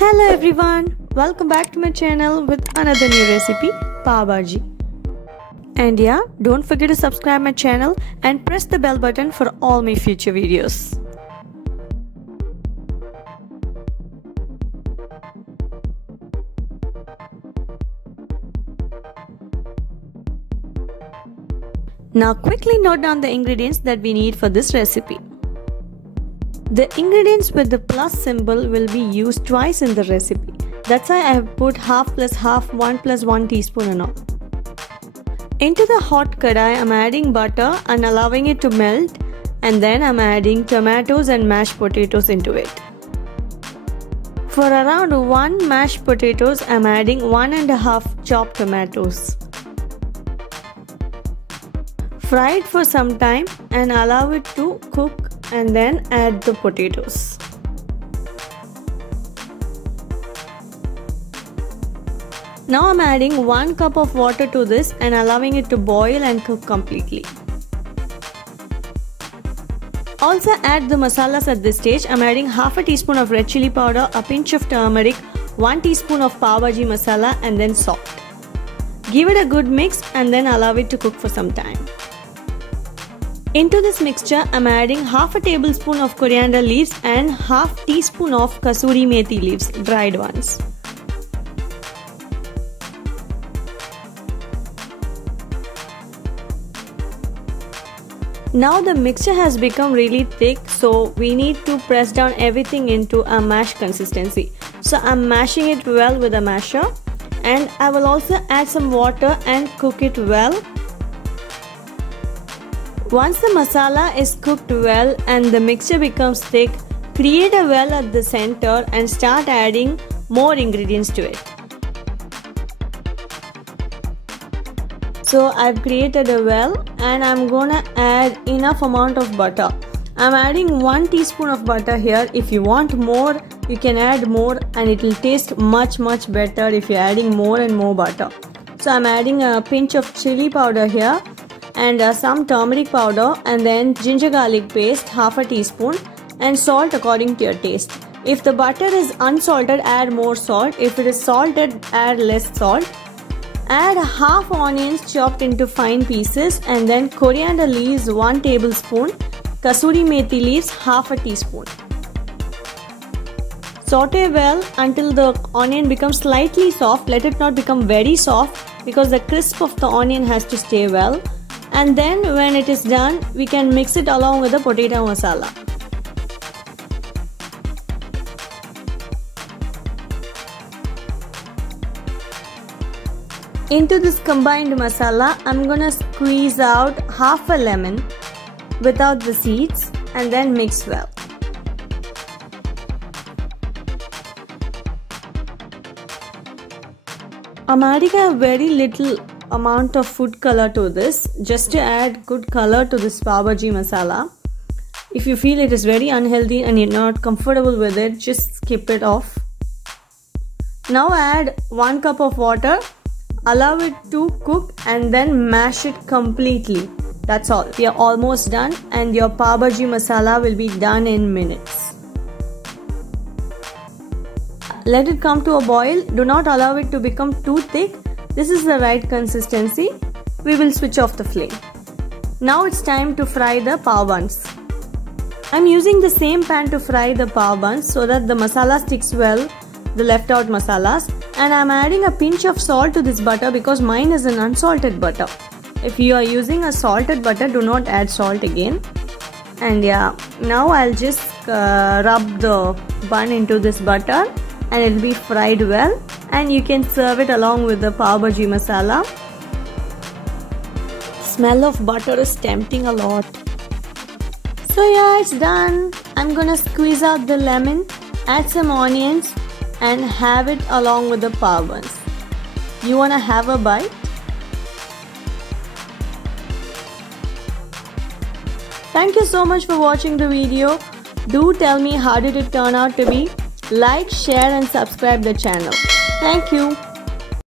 Hello everyone, welcome back to my channel with another new recipe, Pav Bhaji. And yeah, don't forget to subscribe my channel and press the bell button for all my future videos. Now quickly note down the ingredients that we need for this recipe. The ingredients with the plus symbol will be used twice in the recipe. That's why I have put half plus half, 1 plus 1 teaspoon and all. Into the hot kadai, I'm adding butter and allowing it to melt, and then I'm adding tomatoes and mashed potatoes into it. For around 1 mashed potatoes, I'm adding 1½ chopped tomatoes. Fry it for some time and allow it to cook, and then add the potatoes. Now I'm adding 1 cup of water to this and allowing it to boil and cook completely. Also add the masalas at this stage. I'm adding half a teaspoon of red chili powder, a pinch of turmeric, 1 teaspoon of Pav Bhaji masala, and then salt. Give it a good mix and then allow it to cook for some time. Into this mixture, I'm adding half a tablespoon of coriander leaves and half teaspoon of kasuri methi leaves, dried ones. Now the mixture has become really thick, so we need to press down everything into a mash consistency. So I'm mashing it well with a masher, and I will also add some water and cook it well. Once the masala is cooked well and the mixture becomes thick, create a well at the center and start adding more ingredients to it. So I've created a well and I'm gonna add enough amount of butter. I'm adding 1 teaspoon of butter here. If you want more, you can add more, and it will taste much better if you're adding more and more butter. So I'm adding a pinch of chili powder here, and some turmeric powder, and then ginger garlic paste, half a teaspoon, and salt according to your taste. If the butter is unsalted, add more salt. If it is salted, add less salt. Add half onions chopped into fine pieces, and then coriander leaves 1 tablespoon, kasuri methi leaves half a teaspoon. Saute well until the onion becomes slightly soft. Let it not become very soft because the crisp of the onion has to stay well. And then when it is done, we can mix it along with the potato masala. Into this combined masala, I'm gonna squeeze out half a lemon without the seeds and then mix well. I'm adding a very little amount of food color to this, just to add good color to this Pav Bhaji masala. If you feel it is very unhealthy and you're not comfortable with it, just skip it off. Now add 1 cup of water, allow it to cook, and then mash it completely. That's all. We are almost done, and your Pav Bhaji masala will be done in minutes. Let it come to a boil. Do not allow it to become too thick. This is the right consistency. We will switch off the flame. Now it's time to fry the pav buns. I'm using the same pan to fry the pav buns so that the masala sticks well, the left out masalas. And I'm adding a pinch of salt to this butter because mine is an unsalted butter. If you are using a salted butter, do not add salt again. And yeah, now I'll just rub the bun into this butter and it will be fried well. And you can serve it along with the Pav Bhaji masala. Smell of butter is tempting a lot. So yeah, it's done. I'm gonna squeeze out the lemon, add some onions, and have it along with the pav buns. You wanna have a bite? Thank you so much for watching the video. Do tell me how did it turn out to be. Like, share and subscribe the channel. Thank you.